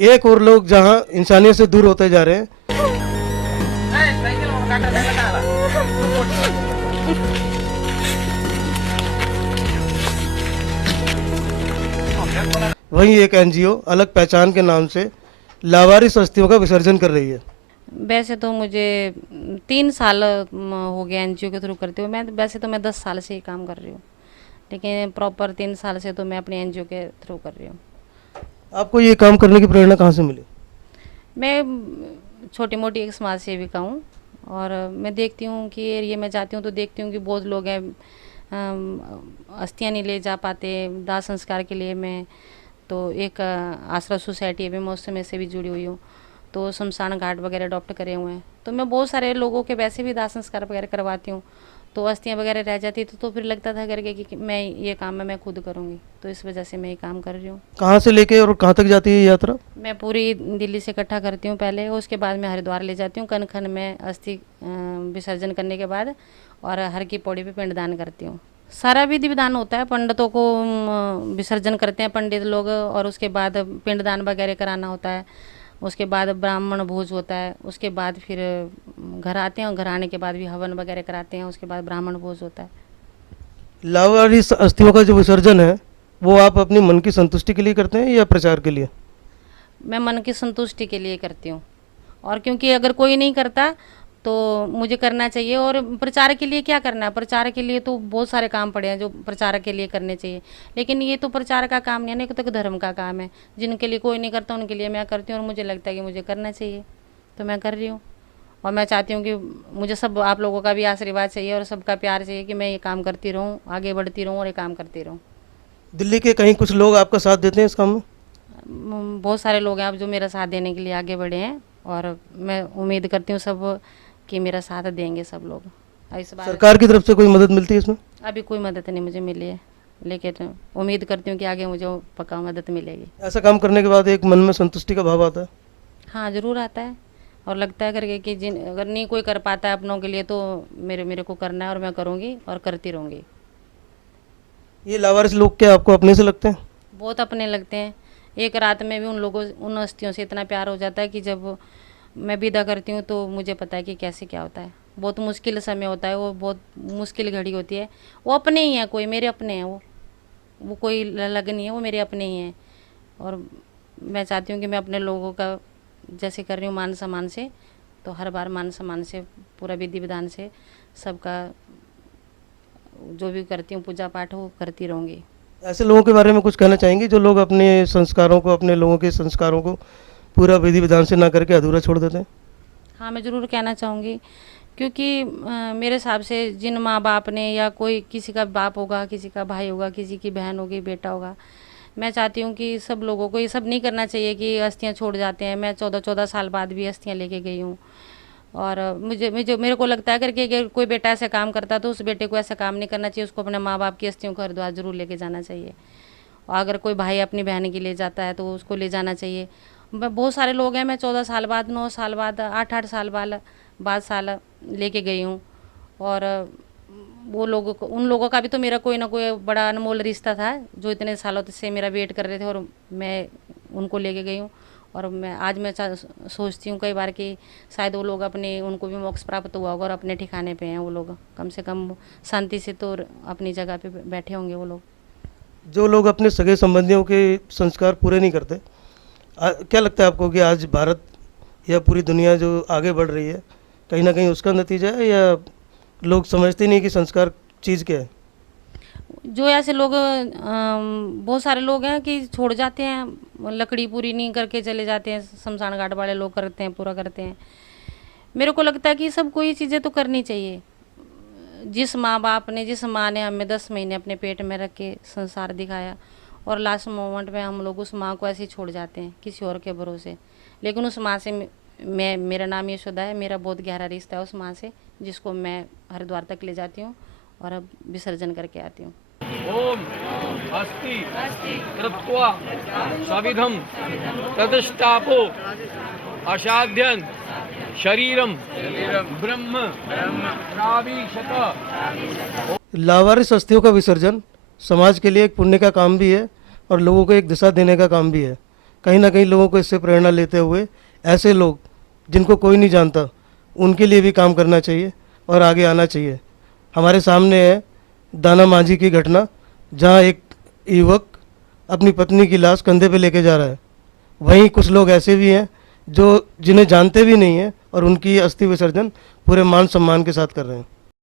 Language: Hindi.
एक और लोग जहां इंसानियत से दूर होते जा रहे हैं, वहीं एक एनजीओ अलग पहचान के नाम से लावारिस अस्थियों का विसर्जन कर रही है। वैसे तो मुझे 3 साल हो गया एनजीओ के थ्रू करते हुए। वैसे तो मैं 10 साल से ही काम कर रही हूँ, लेकिन प्रॉपर 3 साल से तो मैं अपने एनजीओ के थ्रू कर रही हूँ। आपको ये काम करने की प्रेरणा कहाँ से मिली? मैं छोटी मोटी एक समाज सेविका हूँ, और मैं देखती हूँ कि एरिया में जाती हूँ तो देखती हूँ कि बहुत लोग हैं अस्थियाँ नहीं ले जा पाते दाह संस्कार के लिए। मैं तो एक आसरा सोसाइटी है, मैं उससे में से भी जुड़ी हुई हूँ, तो शमशान घाट वगैरह अडॉप्ट करे हुए हैं, तो मैं बहुत सारे लोगों के वैसे भी दाह संस्कार वगैरह करवाती हूँ। तो अस्थियाँ वगैरह रह जाती तो फिर लगता था करके कि मैं ये काम मैं खुद करूँगी, तो इस वजह से मैं ये काम कर रही हूँ। कहाँ से लेके और कहाँ तक जाती है ये यात्रा? मैं पूरी दिल्ली से इकट्ठा करती हूँ पहले, उसके बाद मैं हरिद्वार ले जाती हूँ। कनखन में अस्थि विसर्जन करने के बाद, और हर की पौड़ी पे पिंडदान करती हूँ। सारा विधि विधान होता है, पंडितों को विसर्जन करते हैं पंडित लोग, और उसके बाद पिंडदान वगैरह कराना होता है। उसके बाद ब्राह्मण भोज होता है, उसके बाद फिर घर आते हैं, और घर आने के बाद भी हवन वगैरह कराते हैं, उसके बाद ब्राह्मण भोज होता है। लावारिस अस्थियों का जो विसर्जन है वो आप अपनी मन की संतुष्टि के लिए करते हैं या प्रचार के लिए? मैं मन की संतुष्टि के लिए करती हूँ, और क्योंकि अगर कोई नहीं करता तो मुझे करना चाहिए। और प्रचार के लिए क्या करना है, प्रचार के लिए तो बहुत सारे काम पड़े हैं जो प्रचार के लिए करने चाहिए, लेकिन ये तो प्रचार का काम नहीं है ना, तो धर्म का काम है। जिनके लिए कोई नहीं करता उनके लिए मैं करती हूँ, और मुझे लगता है कि मुझे करना चाहिए तो मैं कर रही हूँ। और मैं चाहती हूँ कि मुझे सब आप लोगों का भी आशीर्वाद चाहिए और सबका प्यार चाहिए कि मैं ये काम करती रहूँ, आगे बढ़ती रहूँ और ये काम करती रहूँ। दिल्ली के कहीं कुछ लोग आपका साथ देते हैं इस काम में? बहुत सारे लोग हैं अब जो मेरा साथ देने के लिए आगे बढ़े हैं, और मैं उम्मीद करती हूँ सब कि मेरा साथ देंगे सब लोग। इस बार सरकार की तरफ से कोई मदद मिलती है इसमें? अभी कोई मदद नहीं मुझे मिली है, लेकिन उम्मीद करती हूँ कि आगे मुझे पक्का मदद मिलेगी। ऐसा काम करने के बाद एक मन में संतुष्टि का भाव आता है? हाँ ज़रूर आता है, और लगता है करके कि जिन अगर नहीं कोई कर पाता है अपनों के लिए, तो मेरे को करना है और मैं करूँगी और करती रहूँगी। ये लावारिस लोग क्या आपको अपने से लगते हैं? बहुत अपने लगते हैं। एक रात में भी उन अस्थियों से इतना प्यार हो जाता है कि जब मैं विदा करती हूँ तो मुझे पता है कि कैसे क्या होता है। बहुत मुश्किल समय होता है वो, बहुत मुश्किल घड़ी होती है। वो अपने ही हैं, कोई मेरे अपने हैं, वो कोई अलग नहीं है, वो मेरे अपने ही हैं। और मैं चाहती हूँ कि मैं अपने लोगों का जैसे कर रही हूँ मान सम्मान से, तो हर बार मान सम्मान से पूरा विधि विधान से सबका जो भी करती हूँ पूजा पाठ वो करती रहूँगी। ऐसे लोगों के बारे में कुछ कहना चाहेंगे जो लोग अपने संस्कारों को, अपने लोगों के संस्कारों को पूरा विधि विधान से ना करके अधूरा छोड़ देते हैं? हाँ मैं ज़रूर कहना चाहूँगी, क्योंकि मेरे हिसाब से जिन माँ बाप ने, या कोई किसी का बाप होगा, किसी का भाई होगा, किसी की बहन होगी, बेटा होगा, मैं चाहती हूँ कि सब लोगों को ये सब नहीं करना चाहिए कि अस्थियाँ छोड़ जाते हैं। मैं 14-14 साल बाद भी अस्थियाँ लेके गई हूँ, और मुझे मुझे मेरे को लगता है करके अगर कोई बेटा ऐसा काम करता तो उस बेटे को ऐसा काम नहीं करना चाहिए, उसको अपने माँ बाप की अस्थियों को हरिद्वार ज़रूर लेके जाना चाहिए। और अगर कोई भाई अपनी बहन के लिए जाता है तो उसको ले जाना चाहिए। बहुत सारे लोग हैं, मैं 14 साल बाद, 9 साल बाद, 8-8 साल बाद लेके गई हूँ, और वो लोगों को, उन लोगों का भी तो मेरा कोई ना कोई बड़ा अनमोल रिश्ता था जो इतने सालों से मेरा वेट कर रहे थे, और मैं उनको लेके गई हूँ। और मैं सोचती हूँ कई बार कि शायद वो लोग उनको भी मोक्ष प्राप्त हुआ होगा और अपने ठिकाने पे हैं वो लोग, कम से कम शांति से तो अपनी जगह पे बैठे होंगे वो लोग। जो लोग अपने सगे संबंधियों के संस्कार पूरे नहीं करते, क्या लगता है आपको कि आज भारत या पूरी दुनिया जो आगे बढ़ रही है कहीं ना कहीं उसका नतीजा है, या लोग समझते नहीं कि संस्कार चीज़ क्या है? जो ऐसे लोग बहुत सारे लोग हैं कि छोड़ जाते हैं, लकड़ी पूरी नहीं करके चले जाते हैं। शमशान घाट वाले लोग करते हैं, पूरा करते हैं। मेरे को लगता है कि सबको ये चीज़ें तो करनी चाहिए। जिस माँ ने हमें 10 महीने अपने पेट में रख के संसार दिखाया, और लास्ट मोमेंट में हम लोग उस माँ को ऐसे ही छोड़ जाते हैं किसी और के भरोसे। लेकिन उस माँ से मेरा नाम यशोदा है, मेरा बहुत गहरा रिश्ता है उस माँ से, जिसको मैं हरिद्वार तक ले जाती हूँ और अब विसर्जन करके आती हूँ। ओम अस्ति कृत्वा सविधम प्रतिष्ठापो असाध्यं शरीरम ब्रह्म प्राविशत। लावारिस अस्थियों का विसर्जन समाज के लिए एक पुण्य का काम भी है और लोगों को एक दिशा देने का काम भी है। कहीं ना कहीं लोगों को इससे प्रेरणा लेते हुए ऐसे लोग जिनको कोई नहीं जानता उनके लिए भी काम करना चाहिए और आगे आना चाहिए। हमारे सामने है दाना मांझी की घटना, जहाँ एक युवक अपनी पत्नी की लाश कंधे पे लेके जा रहा है। वहीं कुछ लोग ऐसे भी हैं जो जिन्हें जानते भी नहीं हैं और उनकी अस्थि विसर्जन पूरे मान सम्मान के साथ कर रहे हैं।